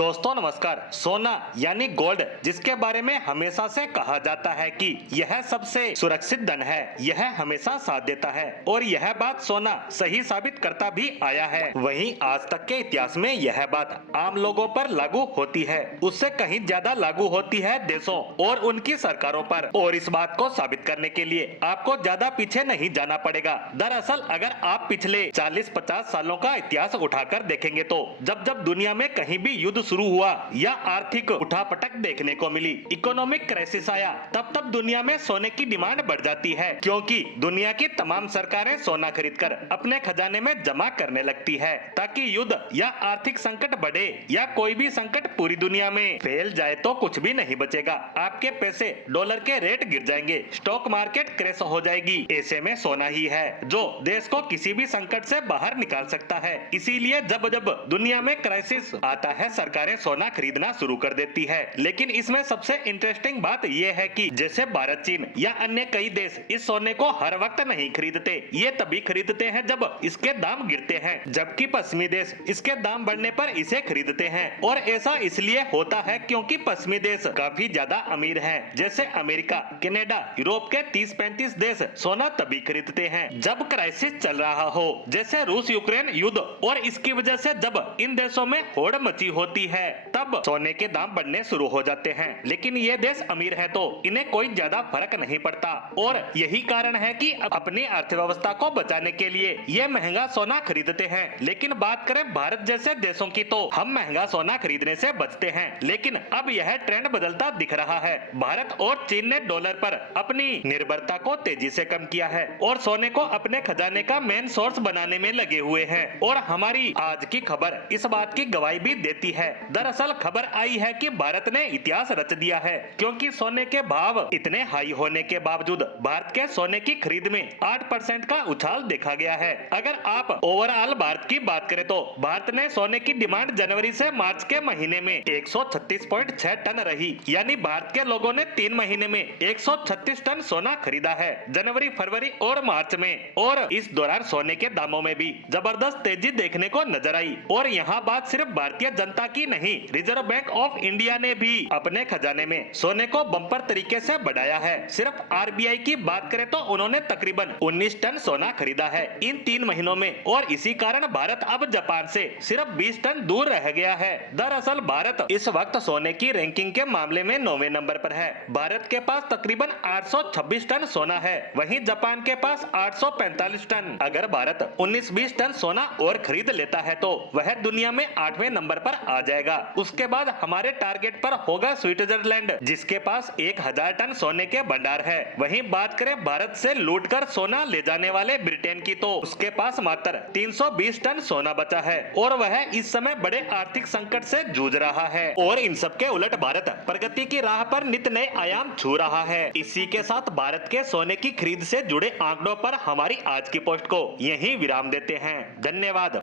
दोस्तों नमस्कार। सोना यानी गोल्ड, जिसके बारे में हमेशा से कहा जाता है कि यह सबसे सुरक्षित धन है, यह हमेशा साथ देता है और यह बात सोना सही साबित करता भी आया है। वहीं आज तक के इतिहास में यह बात आम लोगों पर लागू होती है, उससे कहीं ज्यादा लागू होती है देशों और उनकी सरकारों पर। और इस बात को साबित करने के लिए आपको ज्यादा पीछे नहीं जाना पड़ेगा। दरअसल अगर आप पिछले 40-50 सालों का इतिहास उठाकर देखेंगे तो जब जब दुनिया में कहीं भी युद्ध शुरू हुआ या आर्थिक उठापटक देखने को मिली, इकोनॉमिक क्राइसिस आया, तब तब दुनिया में सोने की डिमांड बढ़ जाती है, क्योंकि दुनिया की तमाम सरकारें सोना खरीदकर अपने खजाने में जमा करने लगती है ताकि युद्ध या आर्थिक संकट बढ़े या कोई भी संकट पूरी दुनिया में फैल जाए तो कुछ भी नहीं बचेगा। आपके पैसे डॉलर के रेट गिर जाएंगे, स्टॉक मार्केट क्रैश हो जाएगी। ऐसे में सोना ही है जो देश को किसी भी संकट से बाहर निकाल सकता है। इसीलिए जब जब दुनिया में क्राइसिस आता है, सरकारें सोना खरीदना शुरू कर देती है। लेकिन इसमें सबसे इंटरेस्टिंग बात यह है कि जैसे भारत, चीन या अन्य कई देश इस सोने को हर वक्त नहीं खरीदते, ये तभी खरीदते हैं जब इसके दाम गिरते हैं, जबकि पश्चिमी देश इसके दाम बढ़ने पर इसे खरीदते हैं। और ऐसा इसलिए होता है क्योंकि पश्चिमी देश काफी ज्यादा अमीर हैं। जैसे अमेरिका, कनाडा, यूरोप के 30-35 देश सोना तभी खरीदते हैं जब क्राइसिस चल रहा हो, जैसे रूस यूक्रेन युद्ध। और इसकी वजह से जब इन देशों में होड़ मची होती है तब सोने के दाम बढ़ने शुरू हो जाते हैं। लेकिन ये देश अमीर है तो इन्हें कोई ज्यादा फर्क नहीं पड़ता और यही कारण है कि अपनी अर्थव्यवस्था को बचाने के लिए ये महंगा सोना खरीदते हैं। लेकिन बात करें भारत जैसे देशों की तो हम महंगा सोना खरीदने से बचते हैं। लेकिन अब यह ट्रेंड बदलता दिख रहा है। भारत और चीन ने डॉलर पर अपनी निर्भरता को तेजी से कम किया है और सोने को अपने खजाने का मेन सोर्स बनाने में लगे हुए हैं। और हमारी आज की खबर इस बात की गवाही भी देती है। दरअसल खबर आई है कि भारत ने इतिहास रच दिया है, क्योंकि सोने के भाव इतने हाई होने के बावजूद भारत के सोने की खरीद में 8% का उछाल देखा गया है। अगर आप ओवरऑल भारत की बात करें तो भारत ने सोने की डिमांड जनवरी से मार्च के महीने में 136.6 टन रही, यानी भारत के लोगों ने 3 महीने में 136 टन सोना खरीदा है, जनवरी, फरवरी और मार्च में। और इस दौरान सोने के दामों में भी जबरदस्त तेजी देखने को नजर आई। और यहाँ बात सिर्फ भारतीय जनता की नहीं, रिजर्व बैंक ऑफ इंडिया ने भी अपने खजाने में सोने को बम्पर तरीके से बढ़ाया है। सिर्फ आरबीआई की बात करें तो उन्होंने तकरीबन 19 टन सोना खरीदा है इन 3 महीनों में। और इसी कारण भारत अब जापान से सिर्फ 20 टन दूर रह गया है। दरअसल भारत इस वक्त सोने की रैंकिंग के मामले में 9वें नंबर पर है। भारत के पास तकरीबन 826 टन सोना है, वहीं जापान के पास 845 टन। अगर भारत 19-20 टन सोना और खरीद लेता है तो वह दुनिया में 8वें नंबर पर आ जाएगा। उसके बाद हमारे टारगेट पर होगा स्विट्जरलैंड, जिसके पास 1000 टन सोने के भंडार है। वहीं बात करें भारत से लूटकर सोना ले जाने वाले ब्रिटेन की तो उसके पास मात्र 320 टन सोना बचा है और वह इस समय बड़े आर्थिक संकट से जूझ रहा है। और इन सब के उलट भारत प्रगति की राह पर नित नए आयाम छू रहा है। इसी के साथ भारत के सोने की खरीद से जुड़े आंकड़ों पर हमारी आज की पोस्ट को यहीं विराम देते हैं। धन्यवाद।